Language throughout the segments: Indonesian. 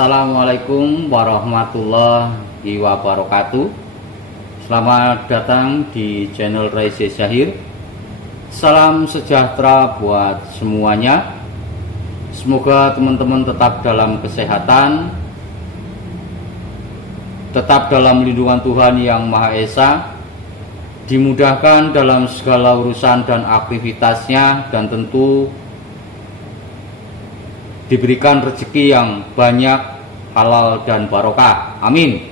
Assalamualaikum warahmatullahi wabarakatuh. Selamat datang di channel Raise Zahir. Salam sejahtera buat semuanya. Semoga teman-teman tetap dalam kesehatan, tetap dalam lindungan Tuhan Yang Maha Esa, dimudahkan dalam segala urusan dan aktivitasnya, dan tentu diberikan rezeki yang banyak, halal dan barokah. Amin.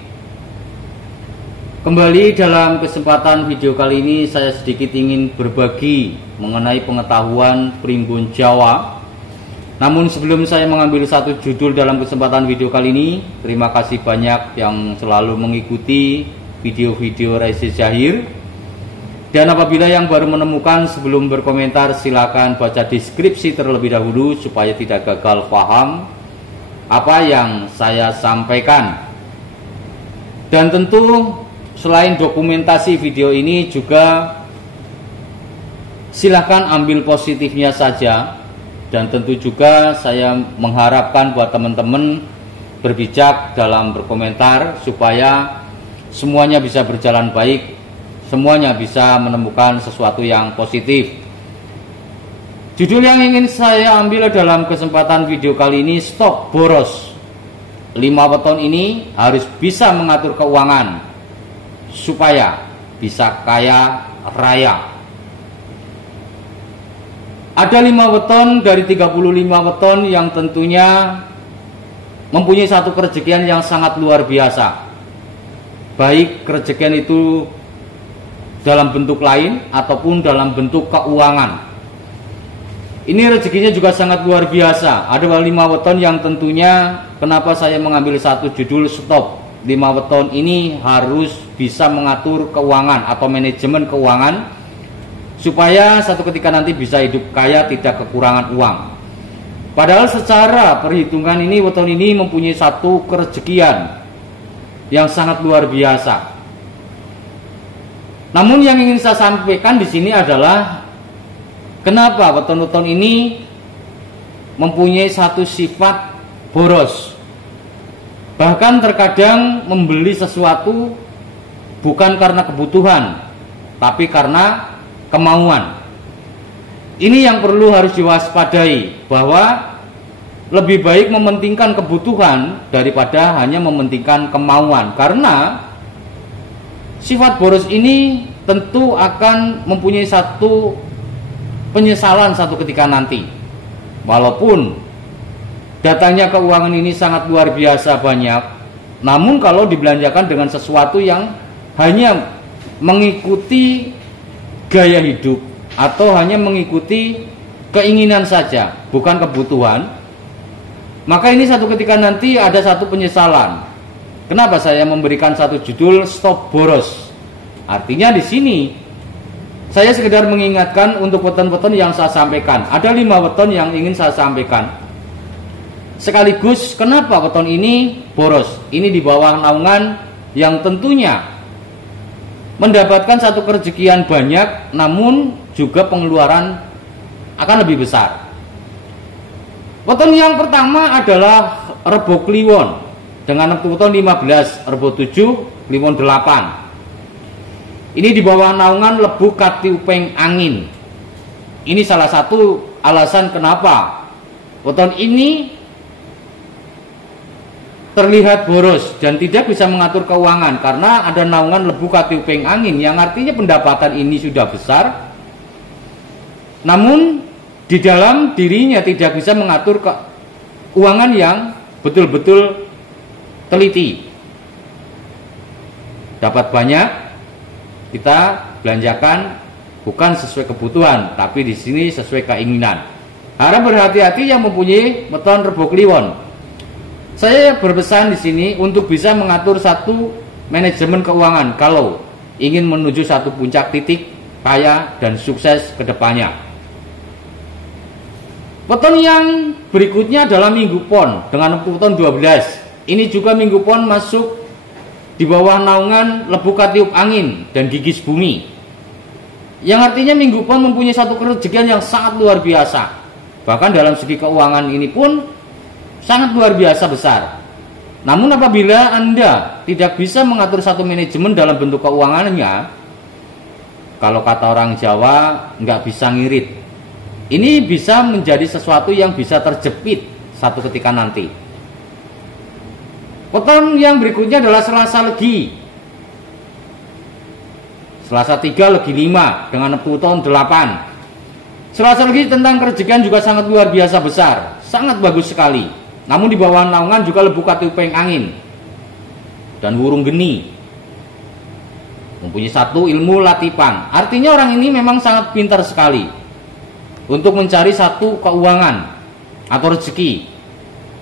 Kembali dalam kesempatan video kali ini, saya sedikit ingin berbagi mengenai pengetahuan Primbon Jawa. Namun sebelum saya mengambil satu judul dalam kesempatan video kali ini, terima kasih banyak yang selalu mengikuti video-video Raise Zahir. Dan apabila yang baru menemukan, sebelum berkomentar silakan baca deskripsi terlebih dahulu supaya tidak gagal paham apa yang saya sampaikan. Dan tentu selain dokumentasi video ini juga silakan ambil positifnya saja. Dan tentu juga saya mengharapkan buat teman-teman berbijak dalam berkomentar supaya semuanya bisa berjalan baik, semuanya bisa menemukan sesuatu yang positif. Judul yang ingin saya ambil dalam kesempatan video kali ini, stop boros. 5 weton ini harus bisa mengatur keuangan supaya bisa kaya raya. Ada 5 weton dari 35 weton yang tentunya mempunyai satu kerejekian yang sangat luar biasa. Baik kerejekian itu dalam bentuk lain ataupun dalam bentuk keuangan. Ini rezekinya juga sangat luar biasa. Ada 5 weton yang tentunya kenapa saya mengambil satu judul stop 5 weton ini harus bisa mengatur keuangan atau manajemen keuangan supaya satu ketika nanti bisa hidup kaya, tidak kekurangan uang. Padahal secara perhitungan ini weton ini mempunyai satu kerezekian yang sangat luar biasa. Namun yang ingin saya sampaikan di sini adalah kenapa weton-weton ini mempunyai satu sifat boros. Bahkan terkadang membeli sesuatu bukan karena kebutuhan, tapi karena kemauan. Ini yang perlu harus diwaspadai, bahwa lebih baik mementingkan kebutuhan daripada hanya mementingkan kemauan. Karena sifat boros ini tentu akan mempunyai satu penyesalan satu ketika nanti. Walaupun datangnya keuangan ini sangat luar biasa banyak, namun kalau dibelanjakan dengan sesuatu yang hanya mengikuti gaya hidup atau hanya mengikuti keinginan saja, bukan kebutuhan, maka ini satu ketika nanti ada satu penyesalan. Kenapa saya memberikan satu judul stop boros? Artinya di sini saya sekedar mengingatkan untuk weton-weton yang saya sampaikan. Ada 5 weton yang ingin saya sampaikan. Sekaligus kenapa weton ini boros? Ini di bawah naungan yang tentunya mendapatkan satu kerejekian banyak, namun juga pengeluaran akan lebih besar. Weton yang pertama adalah Rebo Kliwon dengan weton 15, Rebo 7, Kliwon 8. Ini di bawah naungan Lebu Kati Upeng Angin. Ini salah satu alasan kenapa weton ini terlihat boros dan tidak bisa mengatur keuangan, karena ada naungan Lebu Kati Upeng Angin yang artinya pendapatan ini sudah besar, namun di dalam dirinya tidak bisa mengatur keuangan yang betul-betul teliti. Dapat banyak, kita belanjakan bukan sesuai kebutuhan, tapi di sini sesuai keinginan. Harap berhati-hati yang mempunyai weton Rebo Kliwon. Saya berpesan di sini untuk bisa mengatur satu manajemen keuangan kalau ingin menuju satu puncak titik kaya dan sukses ke depannya. Weton yang berikutnya adalah Minggu Pon dengan weton 12. Ini juga Minggu Pon masuk di bawah naungan Lebu Katiup Angin dan Gigis Bumi, yang artinya Minggu Pon mempunyai satu kerejekian yang sangat luar biasa. Bahkan dalam segi keuangan ini pun sangat luar biasa besar. Namun apabila Anda tidak bisa mengatur satu manajemen dalam bentuk keuangannya, kalau kata orang Jawa, nggak bisa ngirit. Ini bisa menjadi sesuatu yang bisa terjepit satu ketika nanti. Weton yang berikutnya adalah Selasa Legi. Selasa 3 Legi 5 dengan Neptuton 8. Selasa Legi tentang kerejekian juga sangat luar biasa besar, sangat bagus sekali. Namun di bawah naungan juga Lebu Katupeng Angin dan Wurung Geni. Mempunyai satu ilmu latipan. Artinya orang ini memang sangat pintar sekali untuk mencari satu keuangan atau rezeki.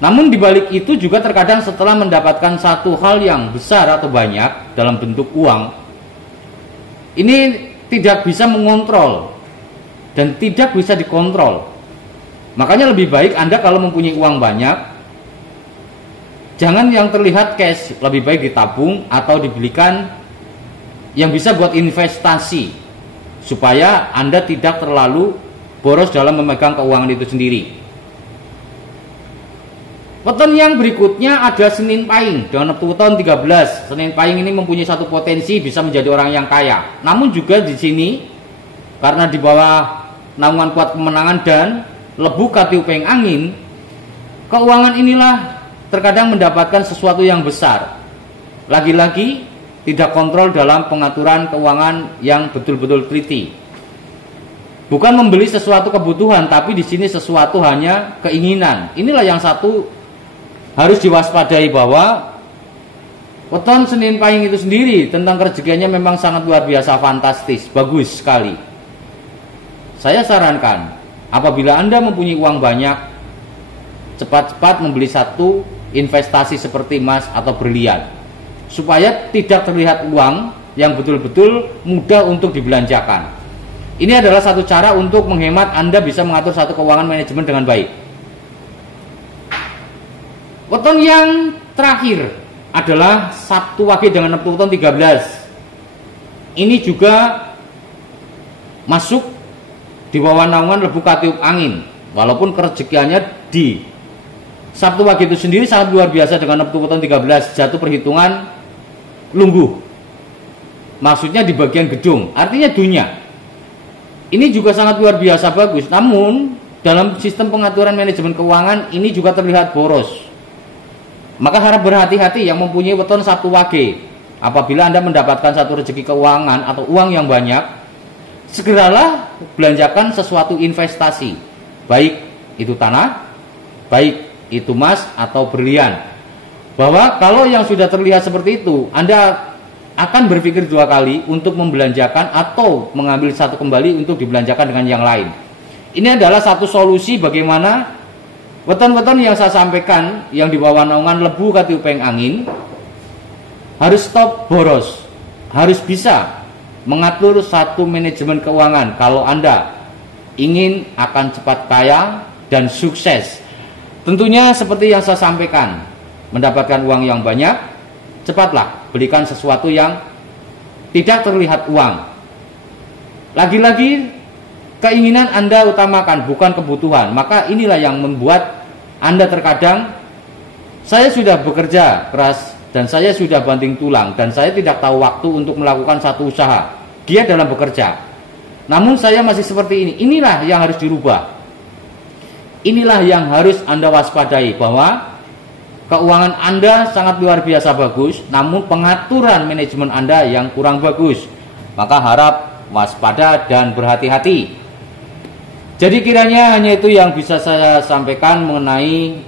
Namun dibalik itu juga terkadang setelah mendapatkan satu hal yang besar atau banyak dalam bentuk uang, ini tidak bisa mengontrol dan tidak bisa dikontrol. Makanya lebih baik Anda kalau mempunyai uang banyak, jangan yang terlihat cash, lebih baik ditabung atau dibelikan yang bisa buat investasi, supaya Anda tidak terlalu boros dalam memegang keuangan itu sendiri. Weton yang berikutnya ada Senin Pahing dengan Neptuton 13. Senin Pahing ini mempunyai satu potensi bisa menjadi orang yang kaya. Namun juga di sini karena di bawah naungan kuat kemenangan dan Lebu Katupeng Angin, keuangan inilah terkadang mendapatkan sesuatu yang besar. Lagi-lagi tidak kontrol dalam pengaturan keuangan yang betul-betul teliti. Bukan membeli sesuatu kebutuhan, tapi di sini sesuatu hanya keinginan. Inilah yang satu harus diwaspadai, bahwa weton Senin Pahing itu sendiri tentang kerejekiannya memang sangat luar biasa fantastis, bagus sekali. Saya sarankan apabila Anda mempunyai uang banyak, cepat-cepat membeli satu investasi seperti emas atau berlian, supaya tidak terlihat uang yang betul-betul mudah untuk dibelanjakan. Ini adalah satu cara untuk menghemat Anda bisa mengatur satu keuangan manajemen dengan baik. Weton yang terakhir adalah Sabtu Wage dengan Neptuton 13. Ini juga masuk di bawah naungan Lebu Katupeng Angin, walaupun kerejekiannya di Sabtu Wage itu sendiri sangat luar biasa dengan Neptuton 13, jatuh perhitungan lungguh. Maksudnya di bagian gedung, artinya dunia. Ini juga sangat luar biasa bagus. Namun dalam sistem pengaturan manajemen keuangan ini juga terlihat boros. Maka harap berhati-hati yang mempunyai weton Sabtu Wage. Apabila Anda mendapatkan satu rezeki keuangan atau uang yang banyak, segeralah belanjakan sesuatu investasi, baik itu tanah, baik itu emas atau berlian. Bahwa kalau yang sudah terlihat seperti itu, Anda akan berpikir dua kali untuk membelanjakan atau mengambil satu kembali untuk dibelanjakan dengan yang lain. Ini adalah satu solusi bagaimana weton-weton yang saya sampaikan yang di bawah naungan Lebu Katupeng Angin harus stop boros, harus bisa mengatur satu manajemen keuangan kalau Anda ingin akan cepat kaya dan sukses. Tentunya seperti yang saya sampaikan, mendapatkan uang yang banyak, cepatlah belikan sesuatu yang tidak terlihat uang. Lagi-lagi keinginan Anda utamakan, bukan kebutuhan. Maka inilah yang membuat Anda terkadang, saya sudah bekerja keras dan saya sudah banting tulang dan saya tidak tahu waktu untuk melakukan satu usaha. Dia dalam bekerja, namun saya masih seperti ini. Inilah yang harus dirubah. Inilah yang harus Anda waspadai, bahwa keuangan Anda sangat luar biasa bagus, namun pengaturan manajemen Anda yang kurang bagus. Maka harap waspada dan berhati-hati. Jadi kiranya hanya itu yang bisa saya sampaikan mengenai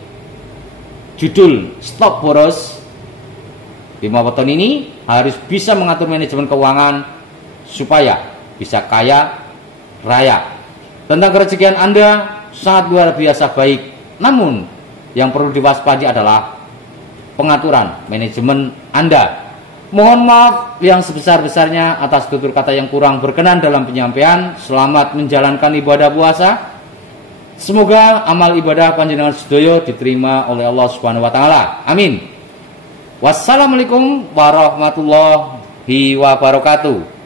judul Stop Boros. 5 weton ini harus bisa mengatur manajemen keuangan supaya bisa kaya raya. Tentang kerejekian Anda sangat luar biasa baik, namun yang perlu diwaspadai adalah pengaturan manajemen Anda. Mohon maaf yang sebesar-besarnya atas tutur kata yang kurang berkenan dalam penyampaian. Selamat menjalankan ibadah puasa. Semoga amal ibadah panjenengan sedaya diterima oleh Allah Subhanahu wa taala. Amin. Wassalamualaikum warahmatullahi wabarakatuh.